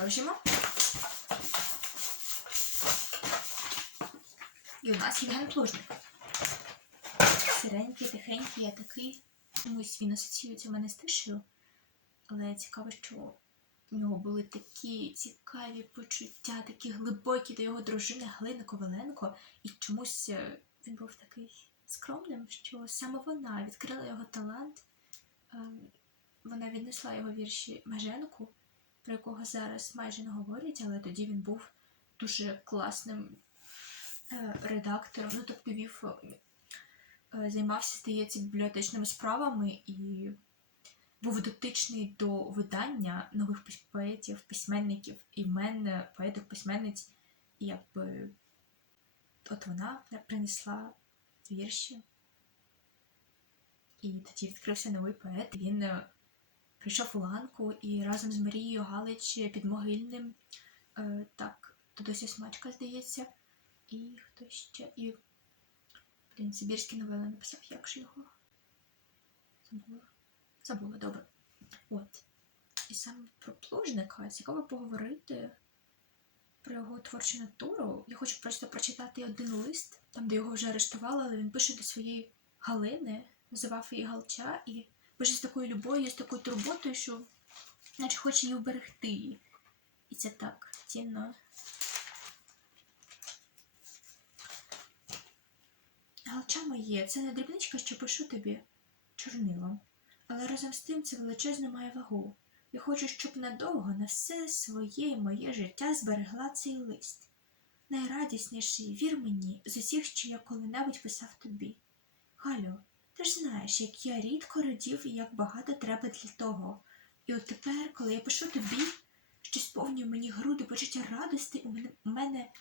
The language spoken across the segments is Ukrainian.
Продовжимо. І у нас Євген Плужник. Сиренький, тихенький, я такий. Чомусь він асоціюється в мене з тишею. Але цікаво, що в нього були такі цікаві почуття, такі глибокі до його дружини Глини Коваленко. І чомусь е, він був такий скромним, що саме вона відкрила його талант. Ем, Вона віднесла його вірші Меженку, про якого зараз майже не говорять, але тоді він був дуже класним е, редактором. Ну, тобто вів, е, займався, здається, бібліотечними справами і був дотичний до видання нових поетів, письменників, імен е, поеток, письменниць. І якби от вона принесла вірші. І тоді відкрився новий поет. Він прийшов у ланку і разом з Марією Галич підмогильним. Е, так, Тодося Смачка, здається, і хто ще. І блін, Сибірські новели написав, як же його? Забула. Забула, добре. От. І саме про плужника цікаво поговорити про його творчу натуру. Я хочу просто прочитати один лист, там, де його вже арештували, але він пише до своєї Галини, називав її Галча, і пише з такою любов'ю, з такою турботою, що наче хоче її вберегти. І це так цінно. Галча моє, це не дрібничка, що пишу тобі чорнилом. Але разом з тим це величезно має вагу. Я хочу, щоб надовго на все своє і моє життя зберегла цей лист. Найрадісніший, вір мені, з усіх, що я коли-небудь писав тобі. Галю, ти ж знаєш, як я рідко радів і як багато треба для того. І от тепер, коли я пишу тобі, що сповнює мені груди почуття радості, у мене, мене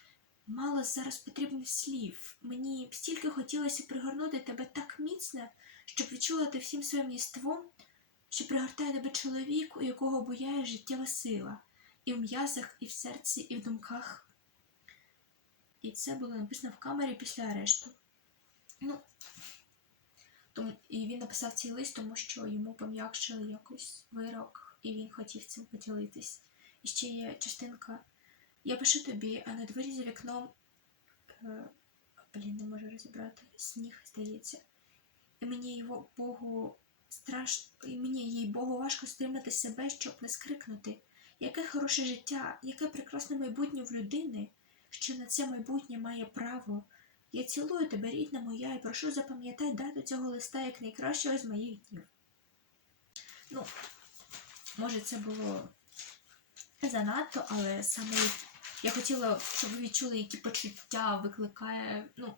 мало зараз потрібних слів. Мені стільки хотілося пригорнути тебе так міцно, щоб відчула ти всім своїм єством, що пригортає тебе чоловік, у якого буяє життєва сила, і в м'язах, і в серці, і в думках. І це було написано в камері після арешту. Ну, і він написав цей лист, тому що йому пом'якшили якось вирок, і він хотів цим поділитись. І ще є частинка. Я пишу тобі, а на дворі за вікном. Е, блін, не можу розібрати. Сніг, здається. І мені його Богу страшно, і мені їй Богу важко стримати себе, щоб не скрикнути. Яке хороше життя, яке прекрасне майбутнє в людини, що на це майбутнє має право. Я цілую тебе, рідна моя, і прошу запам'ятай дату цього листа як найкращого з моїх днів. Ну, може, це було занадто, але саме я хотіла, щоб ви відчули, які почуття викликає, ну,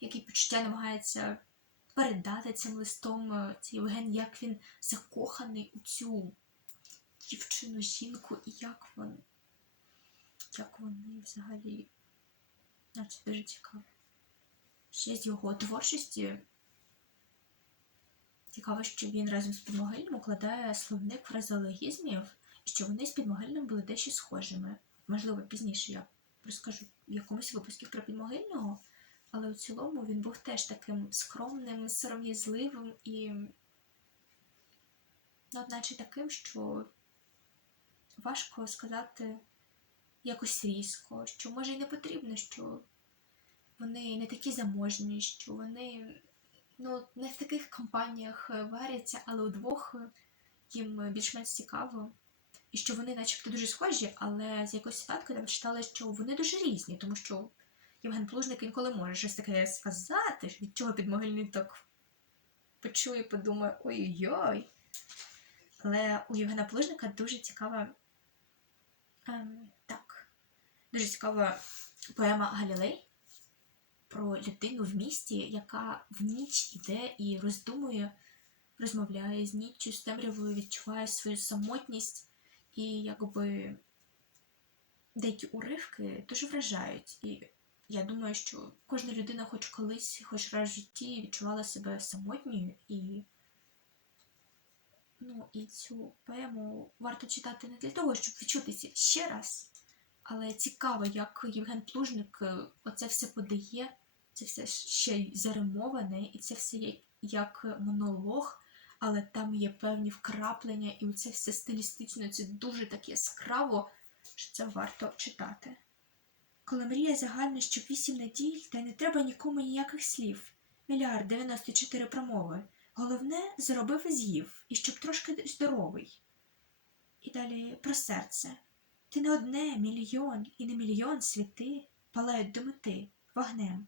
які почуття намагається передати цим листом е, цей Євген, як він закоханий у цю дівчину, жінку, і як вони, як вони взагалі. Це дуже цікаво. Ще з його творчості. Цікаво, що він разом з Підмогильним укладає словник фразеологізмів, і що вони з Підмогильним були дещо схожими. Можливо, пізніше я розкажу в якомусь випуску про Підмогильного, але у цілому він був теж таким скромним, сором'язливим і, ну, одначе таким, що важко сказати якось різко, що може і не потрібно, що вони не такі заможні, що вони ну, не в таких компаніях е, варяться, але удвох е, їм більш-менш цікаво. І що вони начебто дуже схожі, але з якоїсь статки там читала, що вони дуже різні, тому що Євген Плужник інколи може щось таке сказати, від чого підмогильний так почує, і подумає ой-ой-ой. Але у Євгена Плужника дуже цікава ем, так, дуже цікава поема Галілей про людину в місті, яка в ніч йде і роздумує, розмовляє з ніччю, з темрявою, відчуває свою самотність і якби деякі уривки дуже вражають. І я думаю, що кожна людина хоч колись, хоч раз в житті відчувала себе самотньою і. Ну, і цю поему варто читати не для того, щоб відчутися ще раз, але цікаво, як Євген Плужник е, оце все подає, це все ще й заримоване, і це все як монолог, але там є певні вкраплення, і це все стилістично, це дуже так яскраво що це варто читати. Коли мрія загальна, що вісім неділь, та й не треба нікому ніяких слів. Мільярд 94 промови. Головне, зробив і з'їв, і щоб трошки здоровий. І далі про серце. Ти не одне, мільйон, і не мільйон світи палають до мети вогнем.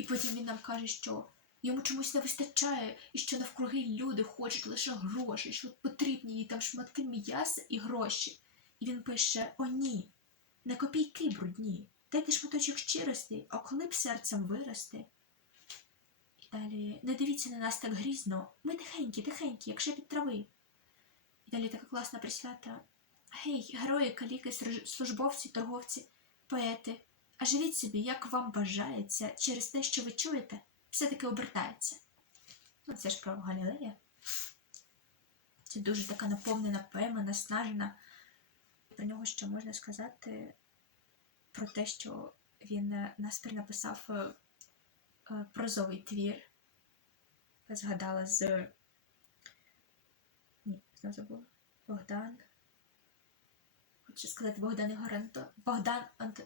І потім він нам каже, що йому чомусь не вистачає, і що навкруги люди хочуть лише грошей, що потрібні їй там шматки м'яса і гроші. І він пише: О, ні, не копійки брудні, дайте шматочок щирості, а коли б серцем вирости. І далі не дивіться на нас так грізно, ми тихенькі, тихенькі, як шепіт трави. І далі така класна присвята. Гей, герої, каліки, службовці, торговці, поети, а живіть собі, як вам бажається, через те, що ви чуєте, все-таки обертається. Ну, це ж про Галілея. Це дуже така наповнена поема, наснажена. Про нього що можна сказати про те, що він е, наспір написав е, е, прозовий твір. Я згадала з. Ні, знову забула. Богдан. Хочу сказати Богдан Ігоренко. Богдан Ант...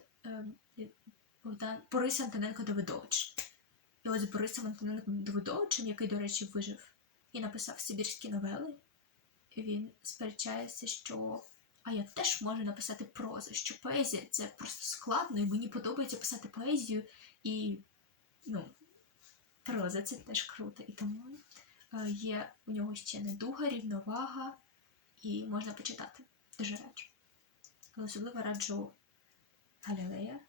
Борис Антоненко Давидович. І от з Борисом Антоненко Давидовичем, який, до речі, вижив і написав сибірські новели, він сперечається, що а я теж можу написати прозу, що поезія це просто складно, і мені подобається писати поезію, і ну, проза це теж круто. І тому е, є у нього ще недуга, рівновага, і можна почитати. Дуже раджу. Особливо раджу Галілея,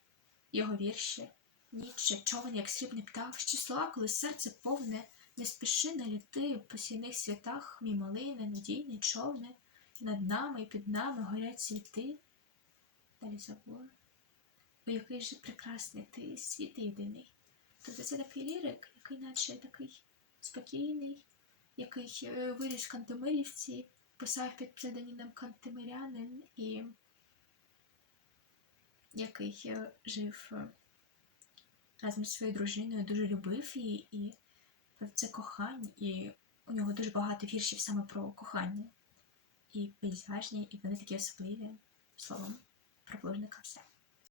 його вірші, Ніч, човен, як срібний птах, з числа, коли серце повне, не спіши наліти по сіних святах, мій малине, надійний човне, над нами і під нами горять світи. Далі забула. О, який же прекрасний ти, світ єдиний. Тобто це такий лірик, який наче такий спокійний, який е, виріс Кантемирівці, писав під псевдонімом Кантемирянин і який жив е, разом зі своєю дружиною, дуже любив її і про це кохання, і у нього дуже багато віршів саме про кохання. І пейзажні, і вони такі особливі. Словом, про все.